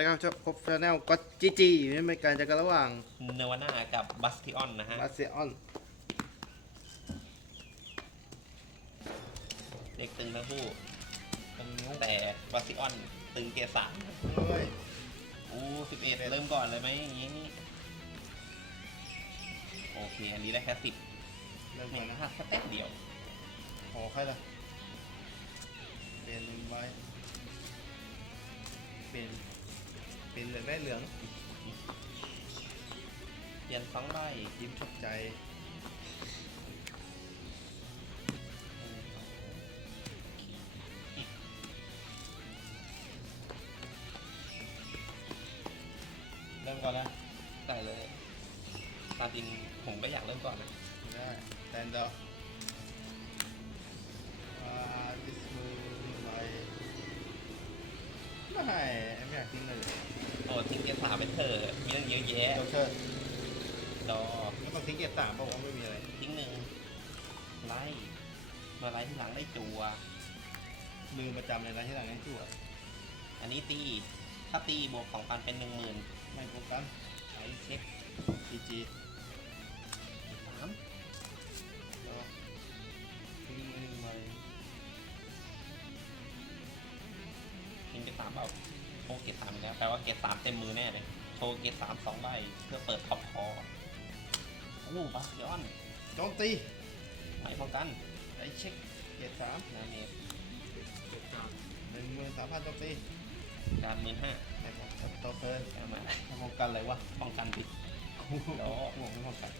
ดีครับชอบพบชาแนลก็จีจีนี่เป็นการจัดการระหว่างเนวาน่ากับบัสติออนนะฮะมาเซออนเด็กตึงทั้งคู่แต่บัสติออนตึงเกรดสามเฮ้ยอู้สิบเอ็ดเริ่มก่อนเลยไหมอย่างงี้นี่โอเค อันนี้ได้แค่สิบเริ่มไม่ก่อนนะพลาดแค่แป๊บเดียวขอใครล่ะเปลี่ยนลืมไว้เปลี่ยน เปลี่ยนเหลืองได้เหลือง เปลี่ยนสองใบยิ้มชอบใจเริ่มก่อนนะได้เลยตามจริงผมก็อยากเริ่มก่อนนะได้แตนเดออ่า this move ไปไม่ไม่อยากทิ้งเลย โอ้ทิ้งเกรดสามไปเถอะมีตั้งเยอะแยะโดเชอร์ดอก็ต้องทิ้งเกียร์สามเพราะว่าไม่มีอะไรทิ้งหนึ่งไล่มาไล่ที่หลังได้จัว มือประจำเลยนะที่หลังนี้ชั่วอันนี้ตี ถ้าตีบวกสองพันเป็นหนึ่งหมื่นไม่โฟกัสใช้เช็คจีจีสามแล้วทิ้งมือหนึ่งใบทิ้งเกรดสามเปล่า โชว์เกรดสามอีกแล้วแปลว่าเกรดสามเต็มมือแน่เลยโชว์เกรดสามสองใบเพื่อเปิดท็อปคอโอ้บาสเตียอนโจมตีไม่ป้องกันไอเช็คเกียร์สามนาเมตหนึ่งหมื่นสามพันโจมตีการหมื่นห้าไม่ป้องกันต่อเทิร์นแค่มาไม่ป้องกันอะไรวะป้องกันผิดโอ้โหไม่ป้องกัน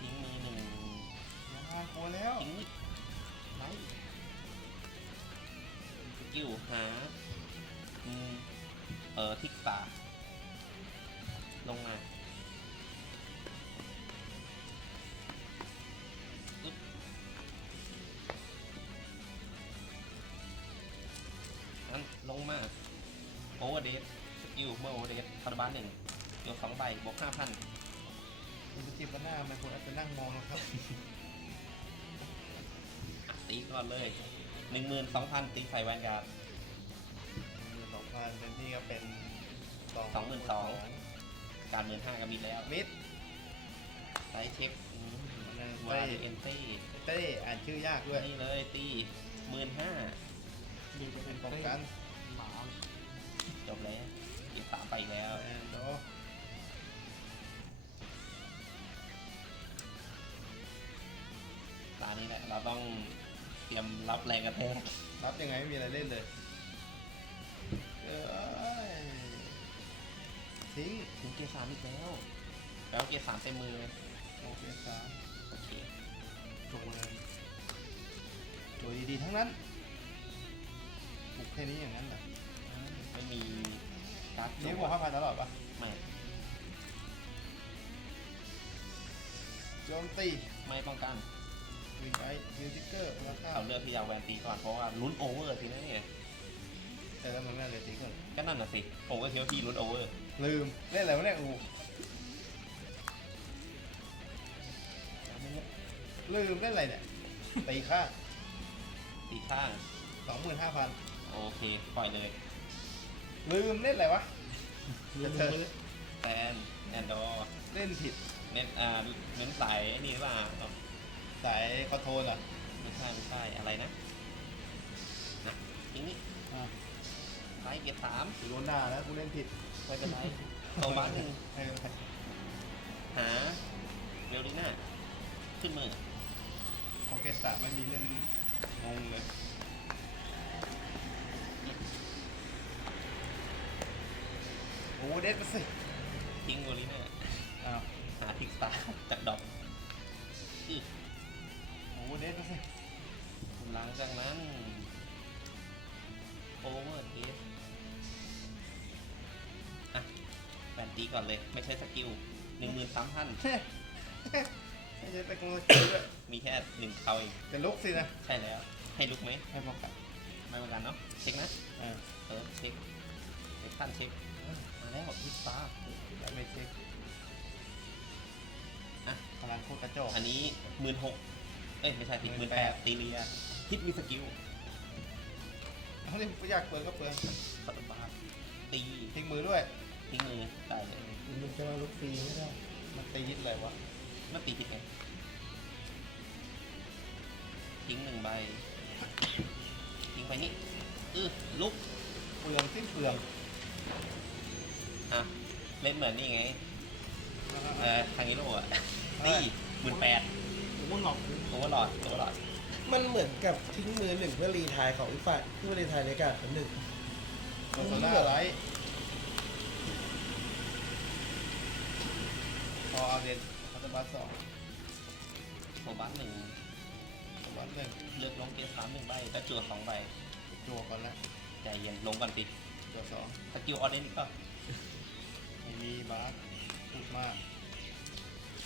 ทิ้งมือหนึ่งน่ากลัวแล้วทิ้งนิดไลท์ส กิลหาอืมเอ่อทิกตาลงมาอึ๊บนั้นลงมาโอเวอร์เดสสกิลเมื่อโอเวอร์เดสคาร์บานหนึ่งเกี่ยวสองใบบวกห้าพันคุณจะจีบกันหน้าไหมคุณอาจจะนั่งมองนะครับ ตีก่อนเลย หนึ่งหมื่นสองพันตีใส่แวนการ์ด หมื่นสองพันเป็นที่ก็เป็นสองหมื่นสอง การหมื่นห้าก็มีแล้วมิด ไซส์เช็คอืมนั่นวาเต้เดเอนเต้เต้อ่านชื่อยากด้วยนี่เลยตีหมื่นห้าดีจะเป็นป้องกันหมาจบแล้วอีกสามไปอีกแล้วแอนโดตอนนี้แหละเราต้อง เตรียมรับแรงกระแทกรับยังไงไม่มีอะไรเล่นเลยเอ้ยทิ้งถึงเกียร์สามอีกแล้วแปลว่าเกียร์สามเต็มมือเลยโอเคสามโอเคจบเลยตัวดีๆทั้งนั้นปลุกแค่นี้อย่างนั้นเหรอไม่มีการ์ดนี่บอกห้าพันตลอดปะไม่โจมตีไม่ป้องกัน วิงไอมิวสิเกอร์ราคาเขาเลือกที่จะเอาแวนตีก่อนเพราะว่าลุ้นโอเวอร์สินะเนี่ยแต่แล้วมันไม่เลยทิ้งก่อนก็นั่นน่ะสิผมก็คิดว่าพี่ลุ้นโอเวอร์ลืมเล่นอะไรวะเนี่ยอูลืมเล่นอะไรเนี่ยตีค่าตีข้างสองหมื่นห้าพันโอเคปล่อยเลยลืมเล่นอะไรวะลืมเธอไปเลยแฟนแอนดอร์เล่นผิดเน้นอ่าเน้นสายไอ้นี่หรือเปล่า สายคอนโทรลอะไม่ใช่ไม่ใช่อะไรนะนะทีนี้อะไลท์เกียร์สามกูโดนด่าแล้วกูเล่นผิดไม่เป็นไรโตมาหนึ่งไม่เป็นไรหาเรลดิน่าขึ้นมือโอเคสามไม่มีเล่นงงเลยโอ้เด็ดมาสิทิ้งโรลิน่าอ้าวหาทิกสตาร์จากดอกอื้อโอ้ เด็ดมาสิหลังจากนั้นโอเวอร์เทสอะแฟนตีก่อนเลย ไม่ใช่สกิลหนึ่งหมื่นสามพันเฮ้ไม่ใช่ตะกงตะกี้ด้วยมีแค่หนึ่งเขาเองเป็นลุกสินะ ใช่แล้ว ให้ลุกไหมให้ป้องกันไม่เหมือนกันเนาะเช็คนะเออเออเช็คเช็คท่านเช็คอะมาแล้วทิกสตาร์แล้วไม่เช็คอะพลังโคตรกระจอกอันนี้หมื่นหก เอ้ยไม่ใช่ติหมื่นแปด18,000ตีเรียฮิตมีสกิลเอาเนี่ยไม่อยากเปลืองก็เปลืองคาร์บาสตีทิ้งมือด้วย ทิ้งมือได้เลยมันจะมาลุกฟรีไม่ได้มันตียิดอะไรวะมันตีผิดไงทิ้งหนึ่งใบ ทิ้งไปนี่อื้อลุกเปลืองสิ้นเปลืองอะเล่นเหมือนนี่ไงเออทางนี้โลอะเอตีอหมื่นแปดผมว่าหลอกคือ โอเวอร์ลอดโอเวอร์ลอดมันเหมือนกับทิ้งมือหนึ่งเพื่อรีไทายของอีกฝ่ายเพื่อรีไทายในการหนึ่งโซโซน่าไรพอเอาเดนพัตบัสสองโซบัสหนึ่งพัตบัสหนึ่งเลือกลงเกสสามหนึ่งใบแล้วจั่วสองใบจั่วก่อนแล้วใจเย็นลงก่อนสิจั่วสองสกิลออเดนก็ไม่มีบาสพูดมาก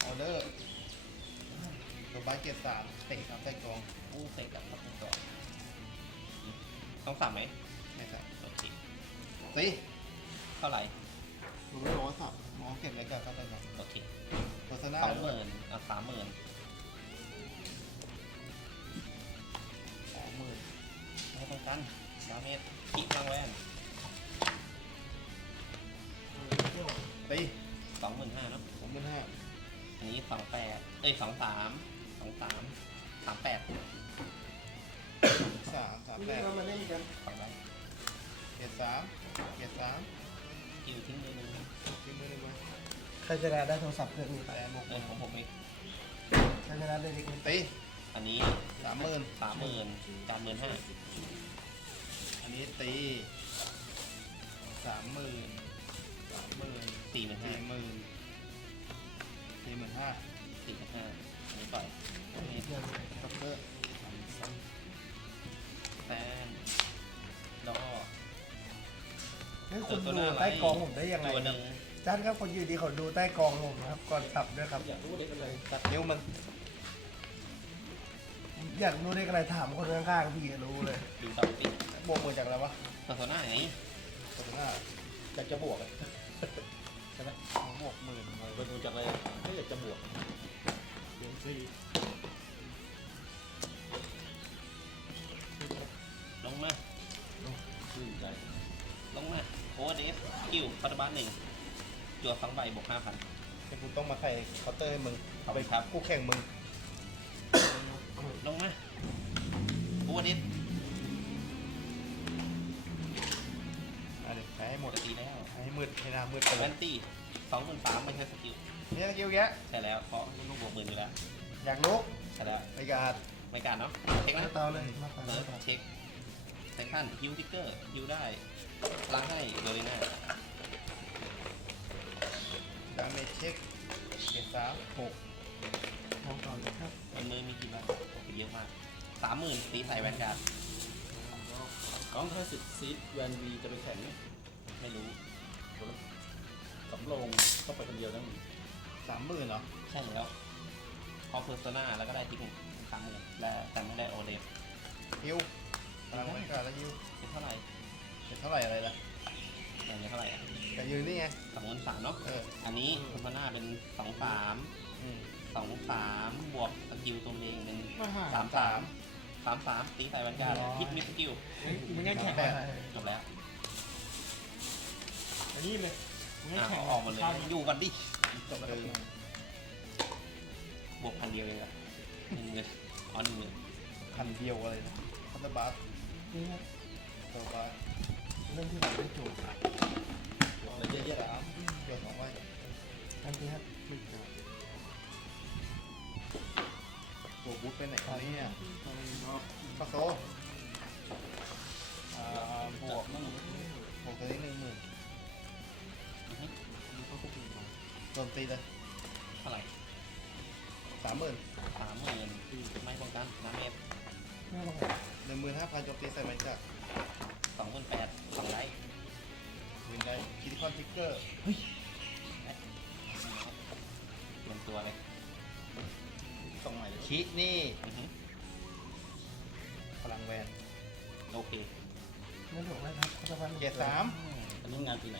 ออเดอร์ ตัวบาสเกตสามเตะครับใต้กองอู้เสร็จกับทับตัวต้องสามไหมไม่ใส่โอเคสิเท่าไหร่ผมไม่บอกว่าสับหมอเก็บแล้วก็เข้าใต้กองโอเคโฆษณาสองหด้วยมื่นอะสามหมื่นสองหมื่นไม่ต้องกันดาเมจคิดลังแวนตีสองหมื่นห้าเนาะ สองหมื่นห้าอันนี้สองแปดเอ้ยสองสาม สองสามสามแปดสามสามนี่แปดเรามาเล่นกันสองใบเกตสามเกตสามกิวทิ้งมือหนึ่งทิ้งมือหนึ่งไว้ใครชนะได้โทรศัพท์เครื่องนี้ไปแต่บวกเออของผมเองใครชนะได้เล็กนิดตีอันนี้สามหมื่นสามหมื่นจานหมื่นห้าอันนี้ตีสามหมื่นสามหมื่นสี่หมื่นห้าสี่หมื่นสี่หมื่นห้าสี่หมื่นห้า อันนี้ปล่อยอันนี้เดียวคัพเตอร์แฟนดอเฮ้ยคุณดูใต้กองผมได้ยังไงตัวหนึ่ง จ้านครับคนอยู่ดีเขาดูใต้กองผมนะครับ ก่อนสับด้วยครับ อยากรู้เด็กอะไรตัดนิ้วมันอยากรู้ได้อะไรถามคนข้างๆพี่รู้เลยดูดับปิดบวกมือจากอะไรวะเพอร์โซน่าไงโฆษณาอยากจะบวกอะใช่ไหมบวกหมื่นเลยไปดูจากอะไรไม่อยากจะบวก เดี๋ยวฟรีลงมาชื่นใจลงมาโอเวอร์เดฟคิวพัตบาสหนึ่งจั่วสองใบบวกห้าพันแต่กูต้องมาใส่เคาน์เตอร์ให้มึงขอบคุณครับคู่แข่งมึง ลงมาโอเวอร์เดฟอะเดี๋ยวใช้ให้หหมมดดตีแล้วใช้ให้มืดให้หน้ามืดไปเลแวยนตี้สองหมื่นสามไม่ใช่สกิล เนี่ยเยอะแยะใช่แล้วเพราะลูกบวกหมื่นอยู่แล้วอยากลุกใช่แล้วไอ้กาดไม่การเนาะเช็คนะเตาเลยมาไปเซิร์ฟเช็คไซคันฮิวทิกเกอร์ฮิวได้ล้างให้โดยหน้าดาเมจเช็คเกตสามหกมองก่อนเลยครับมันมือมีกี่ใบโอเคเยอะมากสามหมื่นตีใส่แวนการ์ดกองถ้าสิบซีดแวนวีจะไปแข่งไหมไม่รู้สำโรงต้องไปคนเดียวนะมึง สามหมื่นเหรอ ใช่แล้วพอเพอร์โซนาแล้วก็ได้ทิกสามหมื่นและแต่ไม่ได้โอเดฟฮิวพลังไว้กาดแล้วฮิวเป็นเท่าไหร่เป็นเท่าไหร่อะไรล่ะอย่างนี้เท่าไหร่อะแต่ยืนนี่ไงสองหมื่นสามเนาะเอออันนี้เพอร์โซนาเป็นสองสามอืม สองสามบวกสกิลตัวเองเป็นมาหาสามสามสามสามตีใส่แวนการ์ดฮิตมิสกิลไม่งั้นแข่งแปดจบแล้วอันนี้เลยไม่งั้นอะแข่งเอาออกหมดเลยอยู่กันดิ จบแล้วบวกพันเดียวเลยอะหนึ่งเงินอ๋อหนึ่งเงินคันเดียวอะไรนะคัตเตอร์บัสนี่ครับตัวบัสเรื่องที่ผมได้จูบอะไรเยอะแยะแล้วเกี่ยวสองไว้ทันทีครับไม่กล้าตัวบูทไปไหนคราวนี้เนี่ยตอนนี้ก็เข้าโซอ่าบวกนั่งบวกตัวนี้หนึ่งหมื่นอือฮึมันก็ควบคุมมา โดนตีเลยเท่าไหร่สามหมื่นสามหมื่นไม่ป้องกันน้ำเมฟไม่ต้องหนึ่งหมื่นห้าพันโจมตีใส่แวนการ์ดสองหมื่นแปดสองไลท์วินได้คิติคอนทิกเกอร์เตรียมตัวเลยสองใหม่เลยคินี่อือฮึพลังแวนโอเคไม่ถูกนะครับเขาจะพันเกียร์สามอันนี้งานปีไหน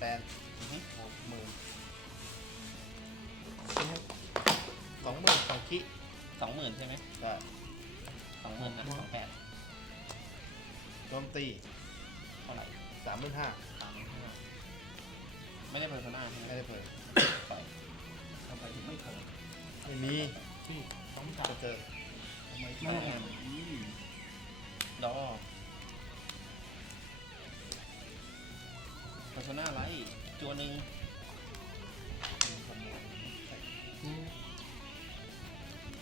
แตนอือฮึหกหมื่นสองหมื่นสองคิสองหมื่นใช่ไหมได้สองหมื่นนะสองแปดโจมตีเท่าไหร่สามหมื่นห้าสามห้าไม่ได้เพอร์โซนาใช่ไหมไม่ได้เปิดปล่อยทำไมถึงไม่เปิดไม่มีที่ต้องจับจะเจอทำไมแม่อืมดอเโซนาไลท์จัวหนึ่งนี่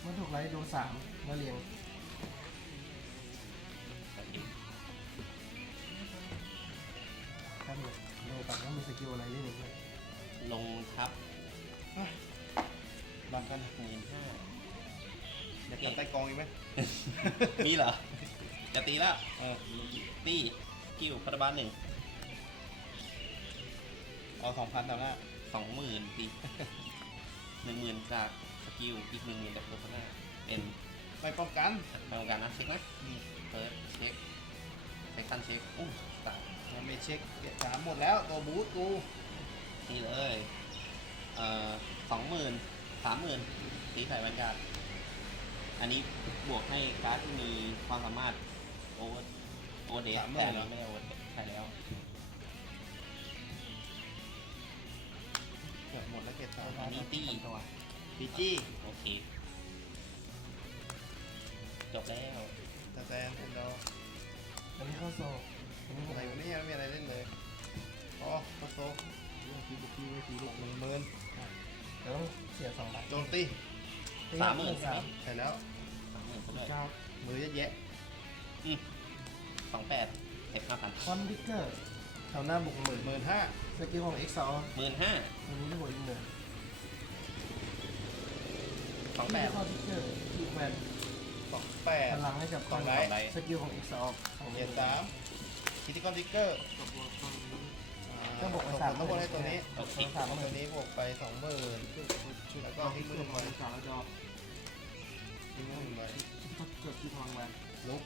มันถูกไลท์โดนสามมาเรียงครับเนี่ยโลปัดก็มีสกิลอะไรนิดหนึ่งเลยลงทับบังกันหมื่นห้าอยากกันใต้กองอีกไหม มีเหรอ จะตีแล้วเออตีกิวพัตบาลหนึ่ง เอาสองพันตามหน้าสองหมื่นตีหนึ่งหมื่นจากสกิลอีกหนึ่งหมื่นจากเพอร์โซนาเป็นไม่ป้องกันทำการนะเช็คนะเปิดเช็คเช็คทันเช็คอู้ตายยังไม่เช็คเก็บสามหมดแล้วตัวบูทกูนี่เลยเอ่อสองหมื่นสามหมื่นตีใส่บรรยากาศอันนี้บวกให้การ์ดที่มีความสามารถโอเวอร์โอเวอร์เดสแต่อันนี้ไม่ได้โอเวอร์เดสใช่แล้ว เกือบหมดแล้วเก็บสามอันนี้ตีตัวพีจี้โอเค จบแล้วสแตนเอ็นดอร์อันนี้เข้าโซอันนี้อะไรวะเนี่ยไม่มีอะไรเล่นเลยอ๋อโคโซเรื่องที่บุกที่ไม่ทีหลูกกหนึ่งหมื่นเดี๋ยวต้องเสียสองใบโจมตีสามหมื่นใช่ไหมใช่แล้วสามหมื่นซะด้วยเก้ามือเยอะแยะสองแปดเอ็ดห้าพันคอนดิกเกอร์ แถวหน้าบุกหมื่นหมื่นห้าสกิลของเอ็กซ์ซอลหมื่นห้ามันนี้ได้บวกอีกหมื่นสองแปดคอนดิกเกอร์ที่แวนสองแปดพลังให้กับสองไลท์สกิลของเอ็กซ์ซอลของเหรียญสามคิติคอนทิกเกอร์ตัวบัวฟังนี้ก็บวกไปสสามต้องบวกให้ตัวนี้โอเคสามหตัมื่วนนี้บวกไปสองหมื่นแล้วก็ที่มือมาสารจอทิ้งหมื่นไปถ้าเกิดที่ทองแวนลุก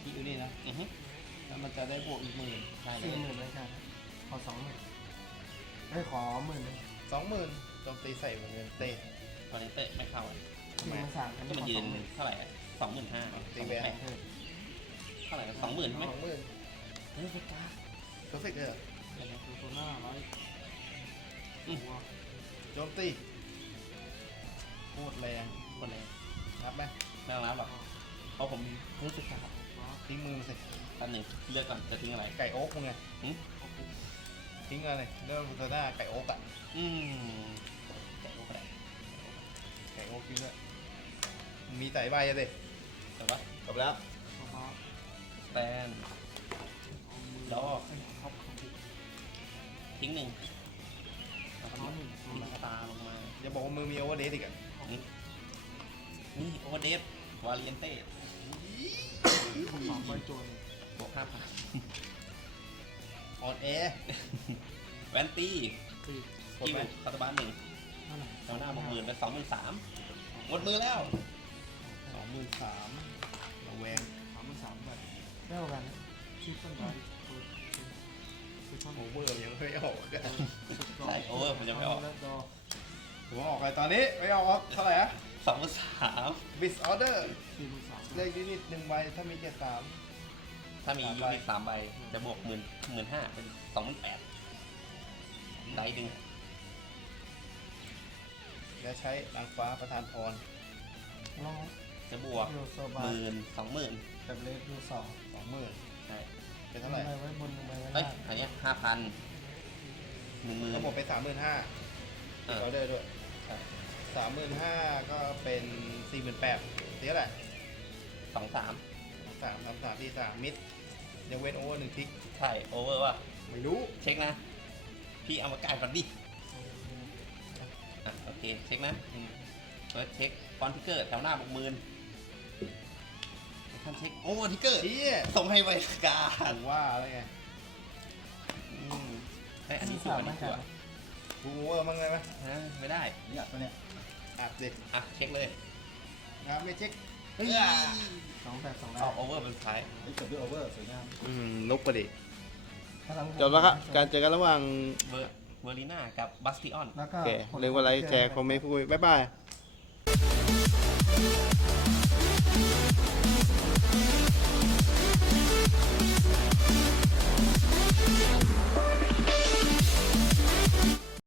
ที่อยู่นี่นะอือฮึ แล้วมันจะได้บวกอีกหมื่นได้เลสี่ยหมื่นเลยครับขอสองหมื่นไม่ขอหมื่นหนึงสองหมื่นโจมตีใส่เหมือนเงินเตะตอนนี้เตะไม่เข้าอะสี่หมื่นสามอันก็นี้มันขอยืสอนงหมื่นเท่าไหร่สองหมื่นห้าตีแบนเท่าไหร่สองหมื่นใช่ไหมสองหมื่นเฮ้ยเฟกาเพอร์เฟกต์เลยเหรอตัวตัวหน้าไว้ตัวโจมตีโคตรแรงคนเลยนับไหมไม่ต้องรับหรอก เพราะผมรู้สึกขาดทิ้งมือมาสิแป๊บหนึ่งเลือกก่อนจะทิ้งอะไรไก่โอ๊กมึงไงหืมทิ้งอะไรเริ่มตัวหน้าไก่โอ๊กอะอืมแกะลูกอะไรไก่โอ๊กทิ้งด้วยมีไต่ใบอะสิจบปะจบแล้วตัวบ้าสแตนดอกท็อปของที่ทิ้งหนึ่งเอาน้องหนึ่งมาตาลงมาอย่าบอกว่ามือมีโอเวอร์เดทอีกอะนี่โอเวอร์เดฟ วาเลียนเต้สองใบโจนบวกห้าพันออนแอร์แวนตี้ตีกดกิ้วไหมคาตาบ้านหนึ่งเท่าไหร่แถวหน้าบวกหมื่นเป็นสองหมื่นสามหมดมือแล้วสองหมื่นสามระแวงสามพันสามใบเท่ากันชิปต้นใบตัวตัวช่องโอเวอร์ยังไม่ออกอะใช่โอเวอร์ผมยังไม่ออกแล้วดอผมออกอะไรตอนนี้ไม่ออกเท่าไหร่อะ สองหมื่นสามบิสออเดอร์สี่พันสามเลขยูนิตหนึ่งใบถ้ามีแค่สาม ถ้ามีสามยูใบ นิตสามใบ จะบวกหมื่นหมื่นห้าเป็นสองหมื่นแปดได้ดึงและใช้นางฟ้าประทานพรลองจะบวกดูโซหบามื่นสองหมื่นกับเลสดูสองสองหมื่นใช่เป็นเท่าไหร่ใบไว้บนหนึ่งใบไว้เอ้ยล่างอันเนี้ยห้าพันหนึ่งหมื่นก็หมดไปสามหมื่นห้าเออออเดอร์ด้วยใช่สามหมื่นห้าก็เป็นสี่หมื่นแปดเสียแหละสองสามสามสามสามที่สามมิดยังเว้นโอเวอร์หนึ่งทิกใช่โอเวอร์ว่ะไม่รู้เช็คนะ พี่เอามาก่ายก่อนดิอะโอเคเช็คนะเฟิร์สเช็คฟอนทิกเกอร์แถวหน้าบวกหมื่นท่านเช็คโอ้ทิกเกอร์เชี่ยส่งให้ไวกาผรมว่าอะไรไง อืมเอ้ยอันนี้ชัวร์อันนี้ชัวร์ ดูโอเวอร์มั้งไงไหมฮะไม่ได้เนี่ยตัวเนี้ยอัดดิอะเช็คเลยครับไม่เช็คเฮ้ยสองแปดสองได้เอาโอเวอร์เป็นสุดท้ายนี่จบด้วยโอเวอร์สวยงามอืมลุกไปดิพลังจบแล้วครับการเจอกันระหว่างเวอร์เวอร์ลีน่ากับบัสติออน แล้วก็โอเคเรียกว่าไลค์แชร์คอมเมนต์พูดบ๊ายบายเ